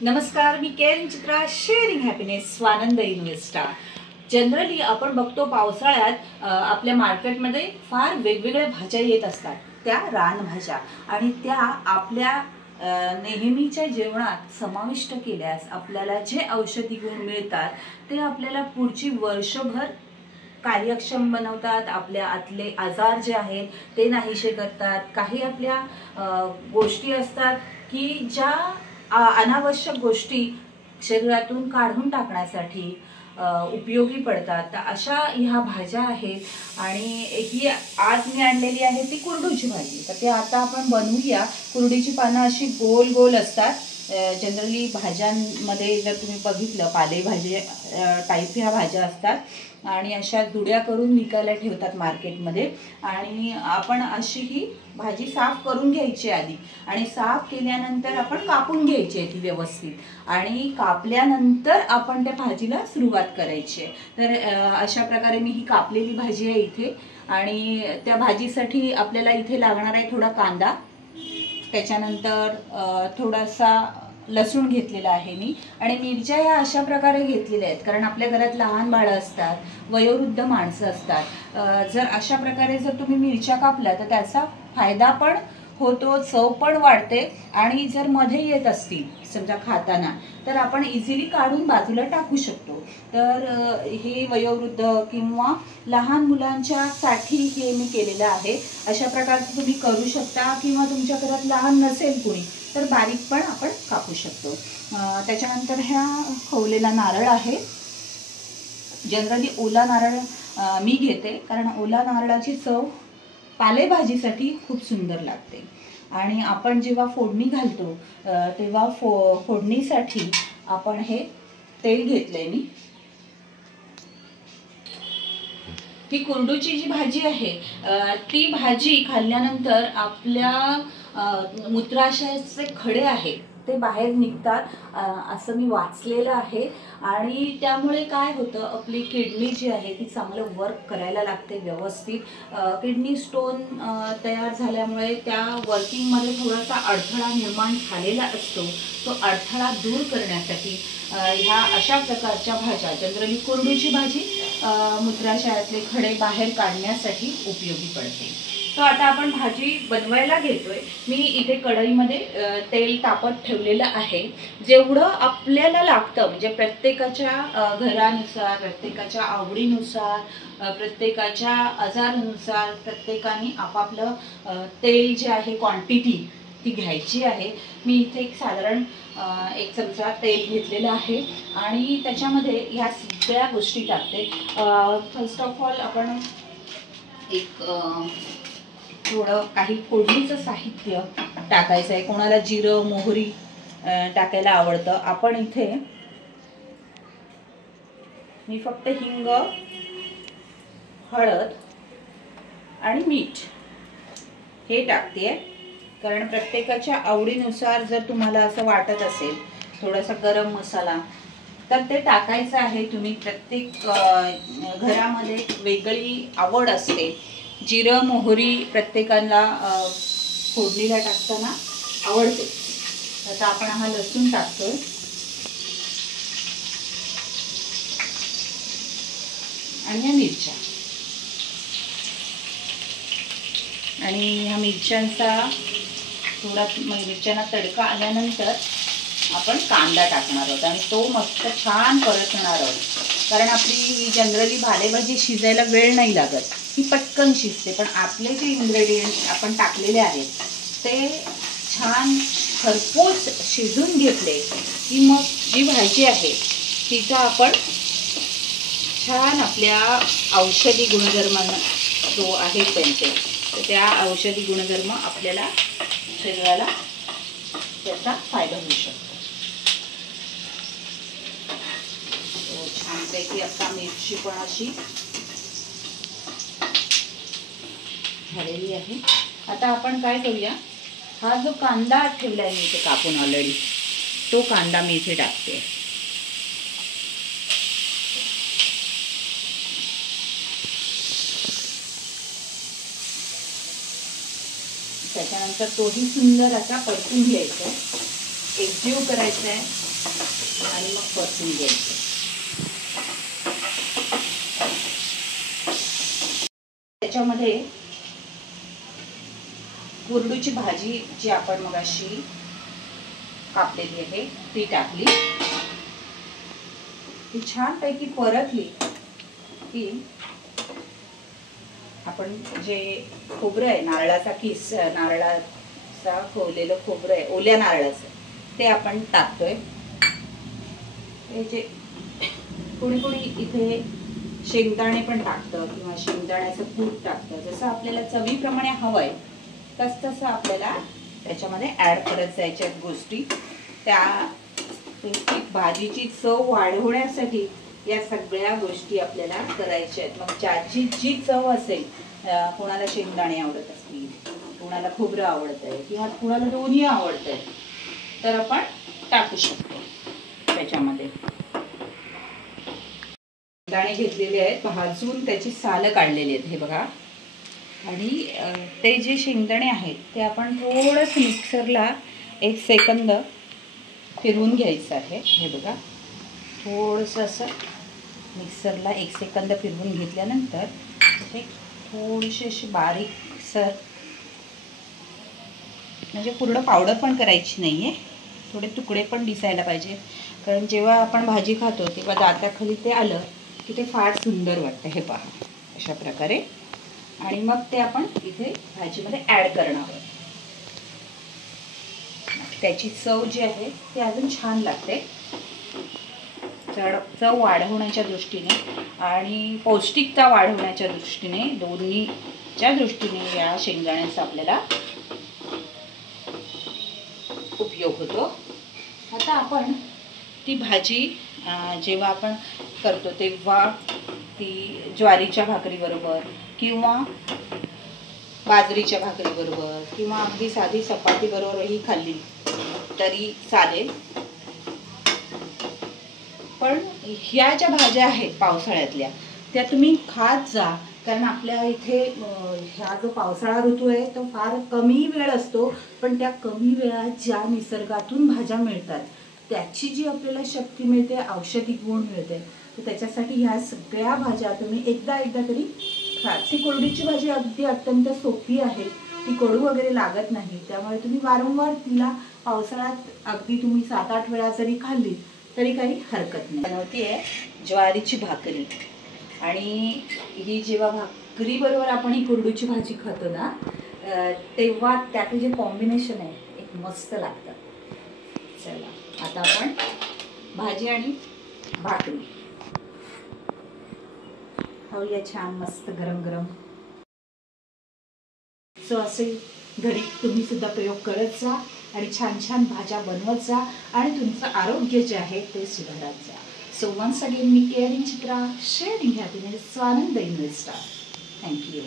नमस्कार, मी केरन चित्रा, sharing happiness, Swanand इन्व्हेस्टा। Generally आपण बघतो पावसाळ्यात आपल्या मार्केटमध्ये फार वेगवेगळ्या भाज्या येत असतात, त्या रानभाज्या, आणि त्या आपल्या नेहमीच्या जेवणात समाविष्ट केल्यास आपल्याला जे औषधी गुण मिळतात ते आपल्याला पुढची वर्षभर कार्यक्षम बनवतात। आपल्या आतले आजार जे आहेत ते नाहीसे करतात। काही आपल्या गोष्टी असतात की ज्या अनावश्यक गोष्टी शरीरातून काढून टाकण्यासाठी उपयोगी पडतात। तर अशा ह्या भाज्या आहेत आणि ही आज मी आणलेली आहे ती कुरडूची भाजी। तर ते आता आपण बनवूया। कुरडीची पानं अशी गोल गोल असतात। जनरली भाज्यांमध्ये जर तुम्ही बघितलं पालेभाजी टाईप ह्या भाज्या असतात आणि अशा जुड्या करून विकायला ठेवतात मार्केटमध्ये। आणि आपण अशी ही भाजी साफ करून घ्यायची आधी, आणि साफ केल्यानंतर आपण कापून घ्यायची आहे ती व्यवस्थित, आणि कापल्यानंतर आपण त्या भाजीला सुरुवात करायची आहे। तर अशा प्रकारे मी ही कापलेली भाजी आहे इथे। आणि त्या भाजीसाठी आपल्याला इथे लागणार आहे थोडा कांदा, त्याच्यानंतर थोडासा लसूण घेतलेला आहे मी, आणि मिरच्या ह्या अशा प्रकारे घेतलेल्या आहेत कारण आपल्या घरात लहान बाळं असतात, वयोवृद्ध माणसं असतात। जर अशा प्रकारे जर तुम्ही मिरच्या कापल्या तर त्याचा फायदा पण होतो, चव पण वाढते, आणि जर मध्ये येत असतील समजा खाताना तर आपण इझिली काढून बाजूला टाकू शकतो। तर हे वयोवृद्ध किंवा लहान मुलांच्या साठी हे मी केलेलं आहे। अशा प्रकारचं तुम्ही करू शकता, किंवा तुमच्या घरात लहान नसेल कुणी तर बारीक पण आपण कापू शकतो। त्याच्यानंतर ह्या खवलेला नारळ आहे। जनरली ओला नारळ मी घेते कारण ओला नारळाची चव पालेभाजीसाठी खूप सुंदर लागते। आणि आपण जेव्हा फोडणी घालतो तेव्हा फोडणीसाठी आपण हे तेल घेतलंय मी। ही कुरडूची जी भाजी आहे ती भाजी खाल्ल्यानंतर आपल्या मूत्राशयाचे खडे आहेत ते बाहेर निघतात असं मी वाचलेलं आहे। आणि त्यामुळे काय होतं, आपली किडनी जी आहे ती चांगलं वर्क करायला लागते व्यवस्थित। किडनी स्टोन तयार झाल्यामुळे त्या वर्किंगमध्ये थोडासा अडथळा निर्माण झालेला असतो, तो अडथळा दूर करण्यासाठी ह्या अशा प्रकारच्या भाज्या, जनरली कुरडूची भाजी मूत्राशयातले खडे बाहेर काढण्यासाठी उपयोगी पडते। तर आता आपण भाजी बनवायला घेतोय। मी इथे कढईमध्ये तेल तापत ठेवलेलं आहे। जेवढं आपल्याला लागतं म्हणजे प्रत्येकाच्या घरानुसार, प्रत्येकाच्या आवडीनुसार, प्रत्येकाच्या आजारानुसार प्रत्येकाने आपापलं तेल जे आहे क्वांटिटी ती घ्यायची आहे। मी इथे एक साधारण 1 चमचा तेल घेतलेलं आहे आणि त्याच्यामध्ये ह्या सगळ्या गोष्टी टाकते। फर्स्ट ऑफ ऑल आपण एक थोडं काही फोडणीचं साहित्य टाकायचं आहे। कोणाला जिरं मोहरी टाकायला आवडतं। आपण इथे मी फक्त हिंग, हळद आणि मीठ हे टाकते, कारण प्रत्येकाच्या आवडीनुसार जर तुम्हाला असं वाटत असेल थोडासा गरम मसाला तर ते टाकायचं आहे तुम्ही। प्रत्येक घरामध्ये वेगळी आवड असते। जिरं मोहरी प्रत्येकाला फोडणीला टाकताना आवडते। आता आपण हा लसूण टाकतोय, आणि ह्या मिरच्या, आणि ह्या मिरच्यांचा थोडा मिरच्यांना तडका आल्यानंतर आपण कांदा टाकणार आहोत आणि तो मस्त छान परतणार आहोत। कारण आपली ही जनरली पालेभाजी शिजायला वेळ नाही लागत, ही पटकन शिजते, पण आपले जे इन्ग्रेडियंट्स आपण टाकलेले आहेत ते छान खरपूस शिजून घेतले की मग जी भाजी आहे तिचा आपण छान आपल्या औषधी गुणधर्मांना जो आहे त्यांचे, तर त्या औषधी गुणधर्म आपल्याला शरीराला त्याचा फायदा होऊ शकतो। छानपैकी आता मिरची पण अशी झालेली आहे। आता आपण काय करूया, हा जो कांदा ठेवलाय मी इथे कापून ऑलरेडी, तो कांदा मी इथे टाकते। त्याच्यानंतर तोही सुंदर असा परतून घ्यायचा आहे, एकजीव करायचा आहे। आणि मग परतून घ्यायचं. त्याच्यामध्ये कुरडूची भाजी जी आपण मगाशी कापलेली आहे ती टाकली. ती छानपैकी परतली की आपण जे खोबरं आहे, नारळाचा किस, नारळाचा खोवलेलं खोबरं आहे ओल्या नारळाचं, ते आपण टाकतोय. हे जे कोणी इथे शेंगदाणे पण टाकतं किंवा शेंगदाण्याचं कूट टाकतं. जसं आपल्याला चवीप्रमाणे हवं आहे तसं आपल्याला त्याच्यामध्ये ॲड करत जायच्या गोष्टी. त्या भाजीची चव वाढवण्यासाठी या सगळ्या गोष्टी आपल्याला करायच्या आहेत. मग ज्याची जी चव असेल, कोणाला शेंगदाणे आवडत असतील, कोणाला खोबरं आवडत आहे किंवा कोणाला दोन्ही आवडत आहे, तर आपण टाकू शकतो त्याच्यामध्ये. शेंगदाणे घेतलेले आहेत, भाजून त्याची सालं काढलेली आहेत हे बघा. आणि ते जे शेंगदाणे आहेत ते आपण थोडंसं मिक्सरला 1 सेकंद फिरवून घ्यायचं आहे. हे बघा, थोडंसं असं मिक्सरला 1 सेकंद फिरवून घेतल्यानंतर ते थोडीशी अशी बारीकसर, म्हणजे पूर्ण पावडर पण करायची नाही आहे, थोडे तुकडे पण दिसायला पाहिजे. कारण जेव्हा आपण भाजी खातो तेव्हा दाताखाली ते आलं की ते फार सुंदर वाटतं. हे पहा अशा प्रकारे. आणि मग ते आपण इथे भाजीमध्ये ॲड करणार आहोत. त्याची चव जी आहे ती अजून छान लागते. चव वाढवण्याच्या दृष्टीने आणि पौष्टिकता वाढवण्याच्या दृष्टीने, दोन्हीच्या दृष्टीने या शेंगदाण्याचा आपल्याला उपयोग होतो. आता आपण ती भाजी जेव्हा आपण करतो तेव्हा ती ज्वारीच्या भाकरीबरोबर किंवा बाजरीच्या भाकरीबरोबर किंवा अगदी साधी चपातीबरोबरही खाल्ली तरी चालेल. पण ह्या ज्या भाज्या आहेत पावसाळ्यातल्या त्या तुम्ही खात जा. कारण आपल्या इथे ह्या जो पावसाळा ऋतू आहे तो फार कमी वेळ असतो, पण त्या कमी वेळात ज्या निसर्गातून भाज्या मिळतात त्याची जी आपल्याला शक्ती मिळते, औषधी गुण मिळते, तर त्याच्यासाठी ह्या सगळ्या भाज्या तुम्ही एकदा तरी खा. ती कोरडीची भाजी अगदी अत्यंत सोपी आहे, ती कडू वगैरे लागत नाही. त्यामुळे तुम्ही वारंवार तिला पावसाळ्यात अगदी तुम्ही 7-8 वेळा जरी खाल्ली तरी काही हरकत नाही. बनवती आहे ज्वारीची भाकरी. आणि ही जेव्हा भाकरी बरोबर आपण ही कुरडूची भाजी खातो ना, तेव्हा त्याचं जे कॉम्बिनेशन आहे एक मस्त लागतं. चला आता आपण भाजी आणि भाकरी खाऊया छान मस्त गरम गरम. सो असे घरी तुम्ही सुद्धा प्रयोग करत जा आणि छान छान भाज्या बनवत जा आणि तुमचं आरोग्य जे आहे ते सुधारत जा. सो वन्स अगेन मी caring Chitra, sharing happiness, Swanand investor. Thank you.